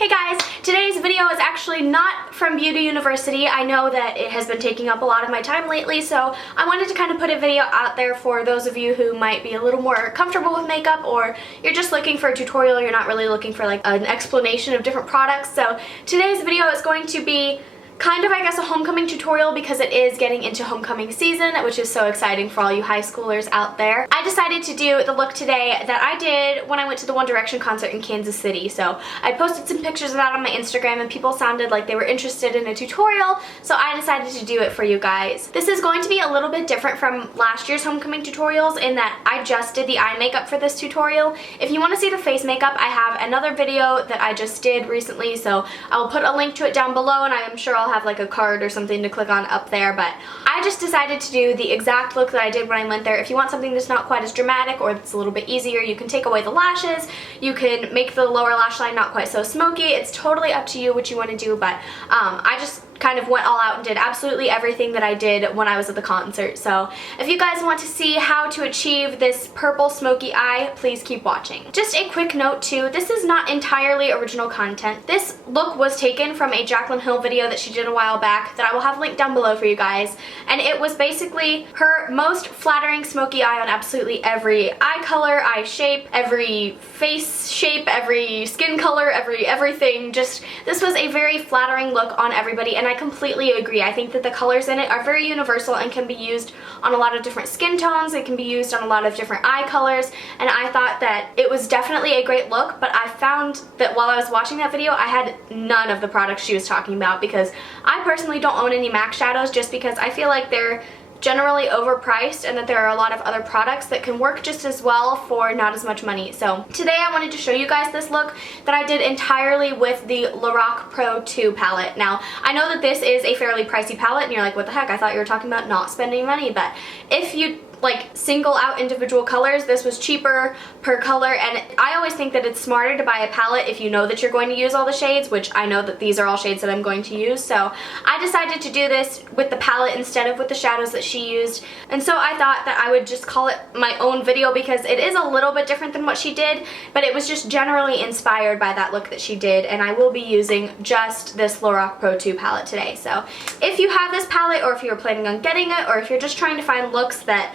Hey guys, today's video is actually not from Beauty University. I know that it has been taking up a lot of my time lately, so I wanted to kind of put a video out there for those of you who might be a little more comfortable with makeup, or you're just looking for a tutorial, you're not really looking for like an explanation of different products. So today's video is going to be kind of, I guess, a homecoming tutorial because it is getting into homecoming season, which is so exciting for all you high schoolers out there. I decided to do the look today that I did when I went to the One Direction concert in Kansas City. So I posted some pictures of that on my Instagram and people sounded like they were interested in a tutorial, so I decided to do it for you guys. This is going to be a little bit different from last year's homecoming tutorials in that I just did the eye makeup for this tutorial. If you want to see the face makeup, I have another video that I just did recently, so I will put a link to it down below, and I am sure I'll have like a card or something to click on up there. But I just decided to do the exact look that I did when I went there. If you want something that's not quite as dramatic or it's a little bit easier, you can take away the lashes, you can make the lower lash line not quite so smoky. It's totally up to you what you want to do, but I just kind of went all out and did absolutely everything that I did when I was at the concert. So if you guys want to see how to achieve this purple smoky eye, please keep watching. Just a quick note too, this is not entirely original content. This look was taken from a Jaclyn Hill video that she did a while back that I will have linked down below for you guys, and it was basically her most flattering smoky eye on absolutely every eye color, eye shape, every face shape, every skin color, everything. Just, this was a very flattering look on everybody, and I completely agree. I think that the colors in it are very universal and can be used on a lot of different skin tones. It can be used on a lot of different eye colors, and I thought that it was definitely a great look, but I found that while I was watching that video, I had none of the products she was talking about because I personally don't own any MAC shadows just because I feel like they're generally overpriced and that there are a lot of other products that can work just as well for not as much money. So today I wanted to show you guys this look that I did entirely with the LORAC Pro 2 palette. Now, I know that this is a fairly pricey palette and you're like, what the heck, I thought you were talking about not spending money, but if you like single out individual colors, this was cheaper per color, and I always think that it's smarter to buy a palette if you know that you're going to use all the shades, which I know that these are all shades that I'm going to use. So I decided to do this with the palette instead of with the shadows that she used, and so I thought that I would just call it my own video because it is a little bit different than what she did, but it was just generally inspired by that look that she did, and I will be using just this LORAC Pro 2 palette today. So if you have this palette, or if you're planning on getting it, or if you're just trying to find looks that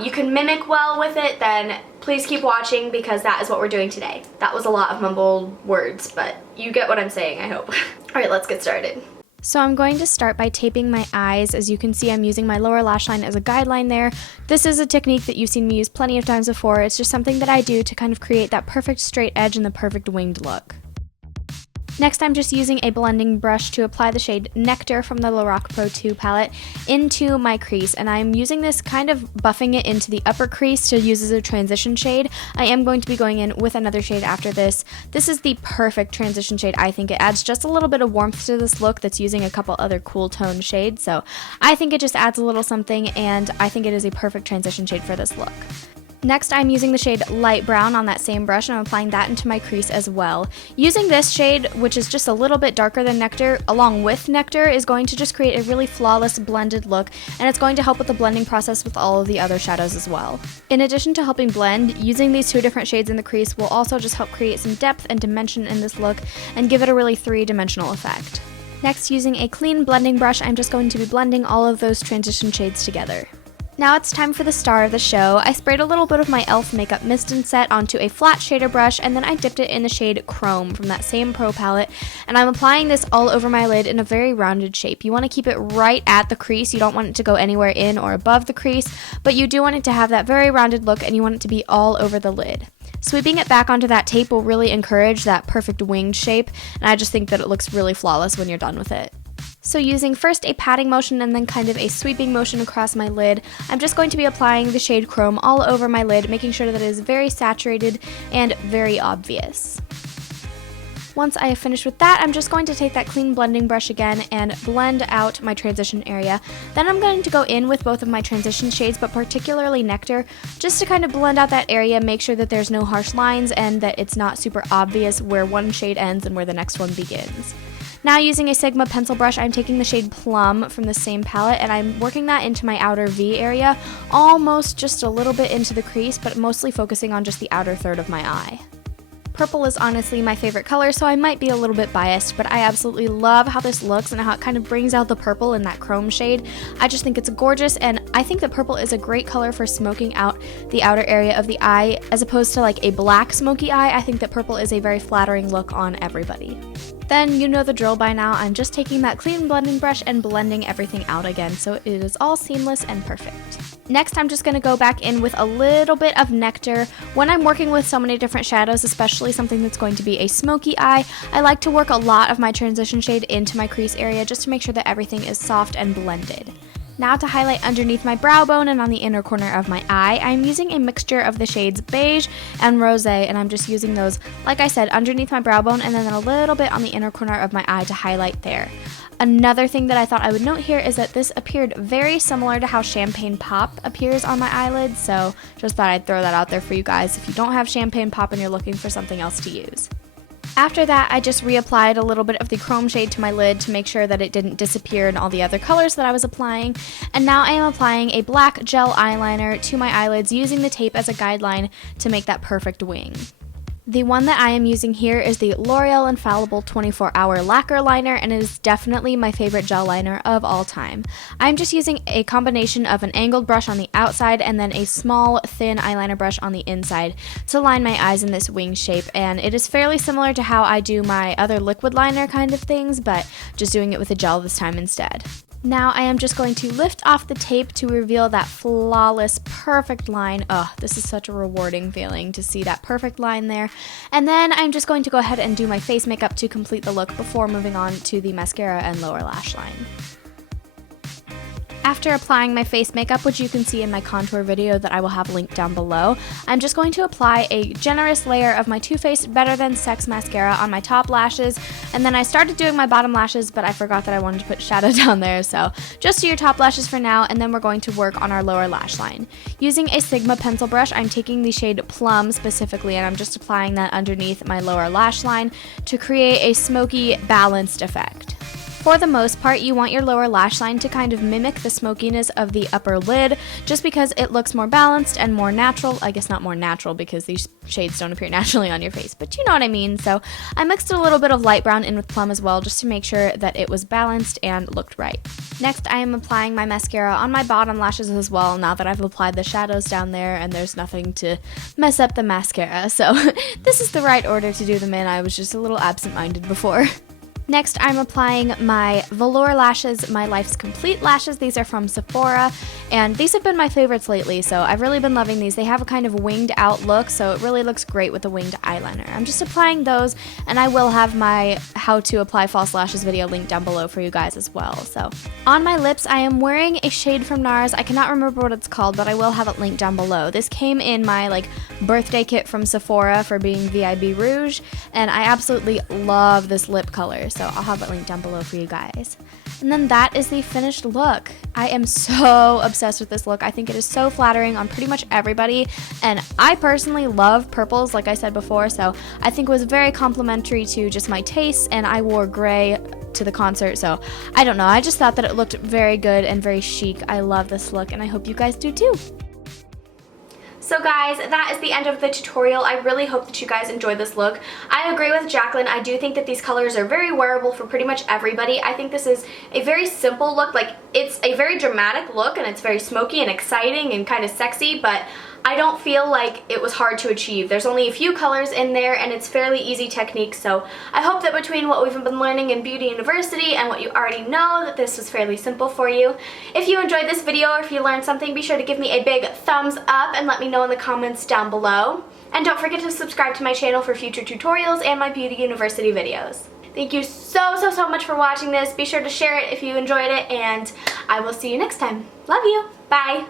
you can mimic well with it, then please keep watching because that is what we're doing today. That was a lot of mumbled words, but you get what I'm saying, I hope. Alright, let's get started. So I'm going to start by taping my eyes. As you can see, I'm using my lower lash line as a guideline there. This is a technique that you've seen me use plenty of times before. It's just something that I do to kind of create that perfect straight edge and the perfect winged look. Next, I'm just using a blending brush to apply the shade Nectar from the LORAC Pro 2 palette into my crease, and I'm using this kind of buffing it into the upper crease to use as a transition shade. I am going to be going in with another shade after this. This is the perfect transition shade. I think it adds just a little bit of warmth to this look that's using a couple other cool tone shades, so I think it just adds a little something, and I think it is a perfect transition shade for this look. Next, I'm using the shade Light Brown on that same brush, and I'm applying that into my crease as well. Using this shade, which is just a little bit darker than Nectar, along with Nectar, is going to just create a really flawless blended look, and it's going to help with the blending process with all of the other shadows as well. In addition to helping blend, using these two different shades in the crease will also just help create some depth and dimension in this look and give it a really three-dimensional effect. Next, using a clean blending brush, I'm just going to be blending all of those transition shades together. Now it's time for the star of the show. I sprayed a little bit of my e.l.f. Makeup Mist and Set onto a flat shader brush, and then I dipped it in the shade Chrome from that same Pro palette, and I'm applying this all over my lid in a very rounded shape. You want to keep it right at the crease. You don't want it to go anywhere in or above the crease, but you do want it to have that very rounded look, and you want it to be all over the lid. Sweeping it back onto that tape will really encourage that perfect winged shape, and I just think that it looks really flawless when you're done with it. So using first a patting motion and then kind of a sweeping motion across my lid, I'm just going to be applying the shade Chrome all over my lid, making sure that it is very saturated and very obvious. Once I have finished with that, I'm just going to take that clean blending brush again and blend out my transition area. Then I'm going to go in with both of my transition shades, but particularly Nectar, just to kind of blend out that area, make sure that there's no harsh lines and that it's not super obvious where one shade ends and where the next one begins. Now using a Sigma pencil brush, I'm taking the shade Plum from the same palette and I'm working that into my outer V area, almost just a little bit into the crease, but mostly focusing on just the outer third of my eye. Purple is honestly my favorite color, so I might be a little bit biased, but I absolutely love how this looks and how it kind of brings out the purple in that chrome shade. I just think it's gorgeous, and I think that purple is a great color for smoking out the outer area of the eye as opposed to like a black smoky eye. I think that purple is a very flattering look on everybody. Then you know the drill by now. I'm just taking that clean blending brush and blending everything out again so it is all seamless and perfect. Next, I'm just going to go back in with a little bit of Nectar. When I'm working with so many different shadows, especially something that's going to be a smoky eye, I like to work a lot of my transition shade into my crease area just to make sure that everything is soft and blended. Now to highlight underneath my brow bone and on the inner corner of my eye, I'm using a mixture of the shades Beige and Rosé, and I'm just using those, like I said, underneath my brow bone and then a little bit on the inner corner of my eye to highlight there. Another thing that I thought I would note here is that this appeared very similar to how Champagne Pop appears on my eyelids, so just thought I'd throw that out there for you guys if you don't have Champagne Pop and you're looking for something else to use. After that, I just reapplied a little bit of the chrome shade to my lid to make sure that it didn't disappear in all the other colors that I was applying. And now I am applying a black gel eyeliner to my eyelids using the tape as a guideline to make that perfect wing. The one that I am using here is the L'Oreal Infallible 24-Hour Lacquer Liner, and it is definitely my favorite gel liner of all time. I'm just using a combination of an angled brush on the outside and then a small, thin eyeliner brush on the inside to line my eyes in this wing shape, and it is fairly similar to how I do my other liquid liner kind of things, but just doing it with a gel this time instead. Now I am just going to lift off the tape to reveal that flawless, perfect line. Oh, this is such a rewarding feeling to see that perfect line there. And then I'm just going to go ahead and do my face makeup to complete the look before moving on to the mascara and lower lash line. After applying my face makeup, which you can see in my contour video that I will have linked down below, I'm just going to apply a generous layer of my Too Faced Better Than Sex mascara on my top lashes, and then I started doing my bottom lashes, but I forgot that I wanted to put shadow down there, so just do your top lashes for now, and then we're going to work on our lower lash line. Using a Sigma pencil brush, I'm taking the shade Plum specifically, and I'm just applying that underneath my lower lash line to create a smoky, balanced effect. For the most part, you want your lower lash line to kind of mimic the smokiness of the upper lid, just because it looks more balanced and more natural. I guess not more natural because these shades don't appear naturally on your face, but you know what I mean. So I mixed a little bit of light brown in with Plum as well, just to make sure that it was balanced and looked right. Next, I am applying my mascara on my bottom lashes as well, now that I've applied the shadows down there and there's nothing to mess up the mascara. So this is the right order to do them in. I was just a little absent-minded before. Next, I'm applying my Velour Lashes, My Life's Complete lashes. These are from Sephora, and these have been my favorites lately, so I've really been loving these. They have a kind of winged out look, so it really looks great with the winged eyeliner. I'm just applying those, and I will have my how to apply false lashes video linked down below for you guys as well. So on my lips, I am wearing a shade from NARS. I cannot remember what it's called, but I will have it linked down below. This came in my birthday kit from Sephora for being VIB Rouge, and I absolutely love this lip color. So I'll have it linked down below for you guys. And then that is the finished look. I am so obsessed with this look. I think it is so flattering on pretty much everybody, and I personally love purples, like I said before, so I think it was very complimentary to just my tastes, and I wore gray to the concert, so I don't know. I just thought that it looked very good and very chic. I love this look, and I hope you guys do too. So guys, that is the end of the tutorial. I really hope that you guys enjoyed this look. I agree with Jaclyn. I do think that these colors are very wearable for pretty much everybody. I think this is a very simple look. It's a very dramatic look, and it's very smoky and exciting and kind of sexy, but I don't feel like it was hard to achieve. There's only a few colors in there, and it's fairly easy technique, so I hope that between what we've been learning in Beauty University and what you already know, that this was fairly simple for you. If you enjoyed this video or if you learned something, be sure to give me a big thumbs up and let me know in the comments down below. And don't forget to subscribe to my channel for future tutorials and my Beauty University videos. Thank you so much for watching this. Be sure to share it if you enjoyed it, and I will see you next time. Love you. Bye.